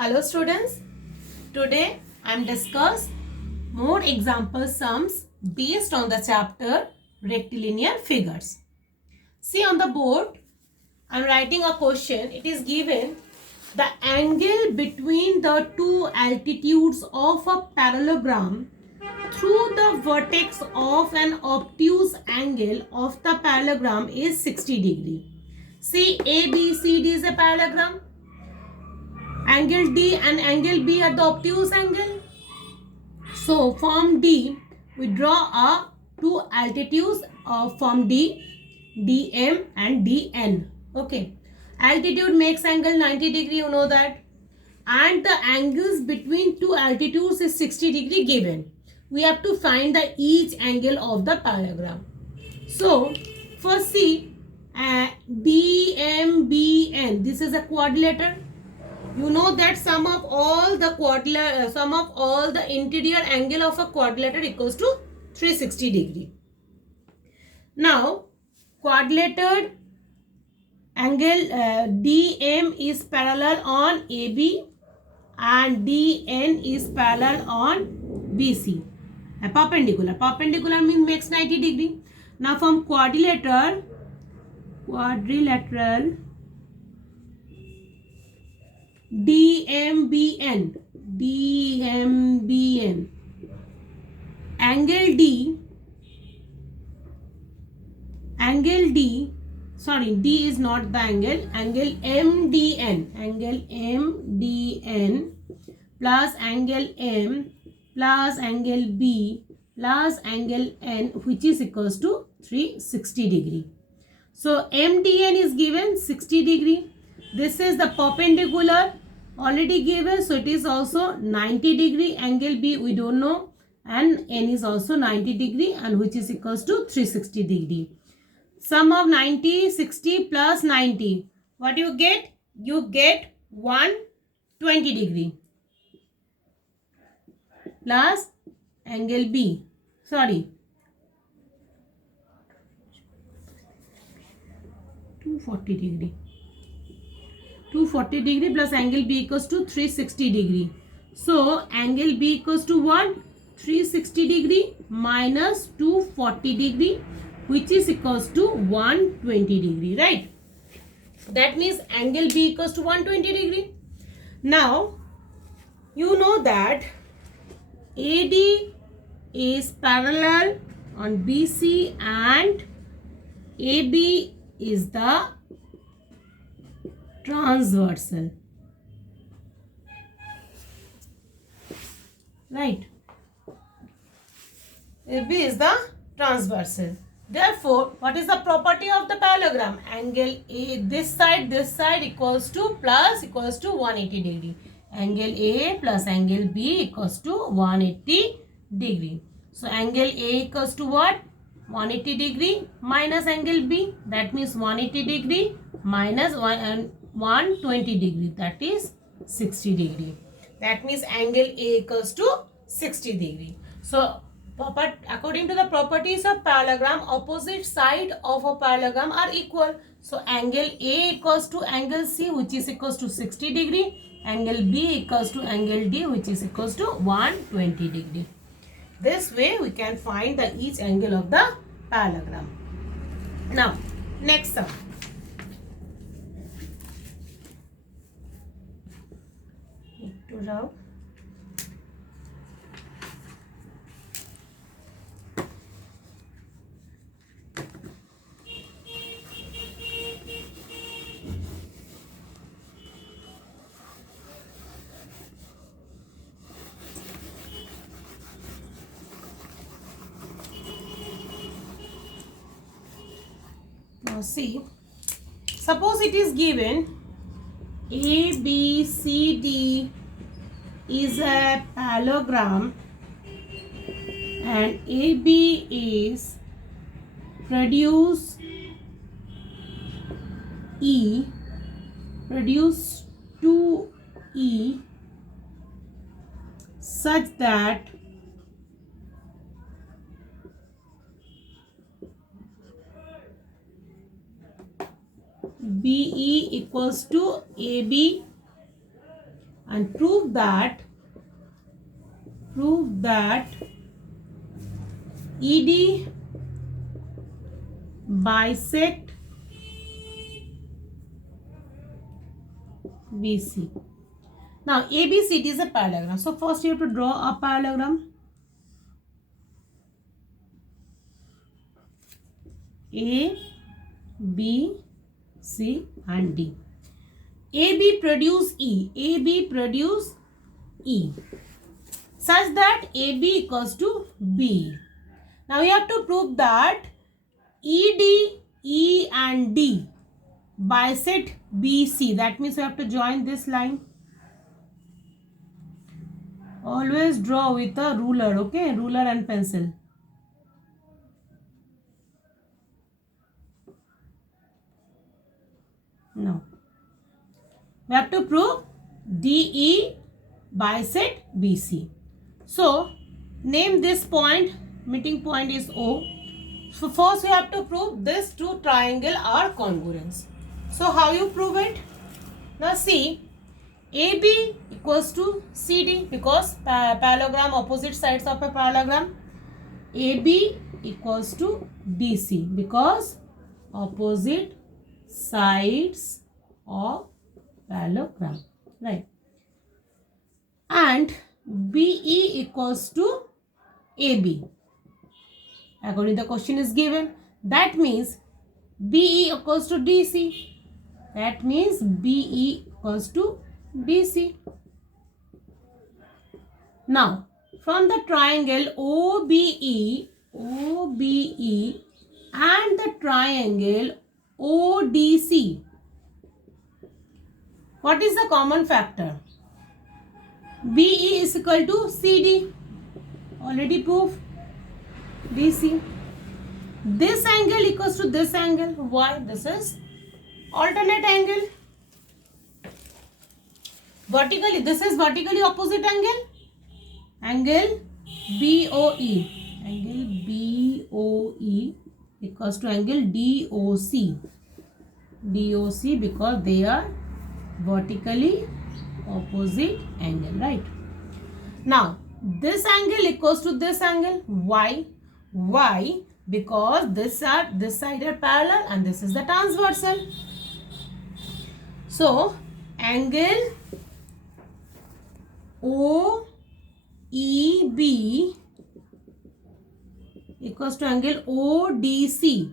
Hello students, today I am discuss more example sums based on the chapter rectilinear figures. See on the board, I am writing a question. It is given the angle between the two altitudes of a parallelogram through the vertex of an obtuse angle of the parallelogram is 60 degree. See ABCD is a parallelogram. Angle D and angle B are the obtuse angle. So from D, we draw a two altitudes from D, DM and DN. Okay. Altitude makes angle 90 degree, you know that. And the angles between two altitudes is 60 degree given. We have to find the each angle of the parallelogram. So first see DMBN. This is a quadrilateral. You know that sum of all the interior angle of a quadrilateral equals to 360 degree. Now quadrilateral angle DM is parallel on AB and DN is parallel on BC. Perpendicular. Perpendicular means makes 90 degree. Now from quadrilateral DMBN angle D sorry, D is not the angle MDN plus angle M plus angle B plus angle N, which is equals to 360 degree. So MDN is given 60 degree. This is the perpendicular already given, so it is also 90 degree. Angle B we don't know, and N is also 90 degree, and which is equals to 360 degree. Sum of 90, 60 plus 90. What you get? You get 120 degree plus angle B. Sorry. 240 degree. 240 degree plus angle B equals to 360 degree. So angle B equals to what? 360 degree minus 240 degree, which is equals to 120 degree, right? That means angle B equals to 120 degree. Now you know that AD is parallel on BC and AB is the transversal, right? AB is the transversal. Therefore, what is the property of the parallelogram? Angle A, this side equals to plus equals to 180 degree. Angle A plus angle B equals to 180 degree. So angle A equals to what? 180 degree minus angle B, that means 180 degree minus 120 degree, that is 60 degree. That means angle A equals to 60 degree. So according to the properties of parallelogram, opposite side of a parallelogram are equal. So angle A equals to angle C, which is equals to 60 degree. Angle B equals to angle D, which is equals to 120 degree. This way we can find the each angle of the parallelogram. Now next sum. Need to rub. Now see, suppose it is given ABCD is a parallelogram and AB is produce 2E such that BE equals to AB and prove that ED bisect BC. Now ABCD is a parallelogram. So first you have to draw a parallelogram. A, B, C and D. AB produce E. AB produce E. Such that AB equals to B. Now you have to prove that ED, E and D bisect BC. That means you have to join this line. Always draw with a ruler, okay? Ruler and pencil. No. We have to prove DE bisect BC. So, name this point. Meeting point is O. So, first we have to prove these two triangles are congruent. So, how you prove it? Now, see. AB equals to CD because parallelogram, opposite sides of a parallelogram. AB equals to DC because opposite sides of parallelogram, right? And BE equals to AB. According to the question is given. That means BE equals to DC. That means BE equals to BC. Now, from the triangle OBE and the triangle ODC, what is the common factor? BE is equal to CD. Already proved. DC. This angle equals to this angle. Why? This is alternate angle. Vertically, this is vertically opposite angle. Angle BOE. Angle BOE equals to angle DOC. DOC because they are vertically opposite angle, right? Now, this angle equals to this angle. Why? Why? Because this side are parallel and this is the transversal. So, angle OEB equals to angle ODC.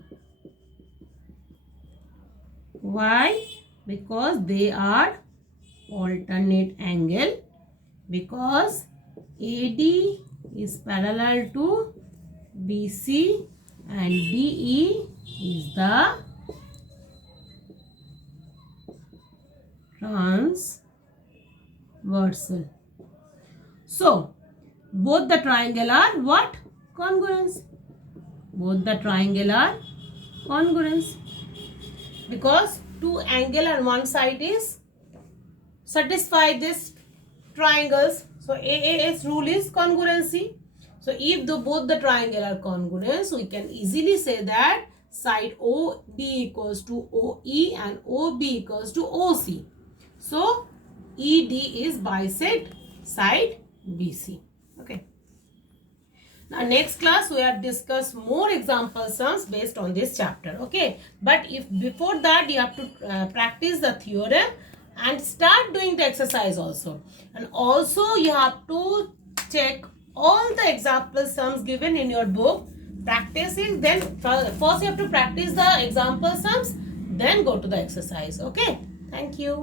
Why? Because they are alternate angle. Because AD is parallel to BC and DE is the transversal. So, both the triangle are what? Congruence. Both the triangle are congruence. Because two angle on one side is satisfy this triangles. So, AAS rule is congruency. So, if both the triangle are congruent, so we can easily say that side OD equals to OE and OB equals to OC. So, ED is bisect side BC. Okay. Now, next class we have discussed more example sums based on this chapter. Okay. But if before that you have to practice the theorem and start doing the exercise also. And also you have to check all the example sums given in your book. Practicing, then first you have to practice the example sums, then go to the exercise. Okay. Thank you.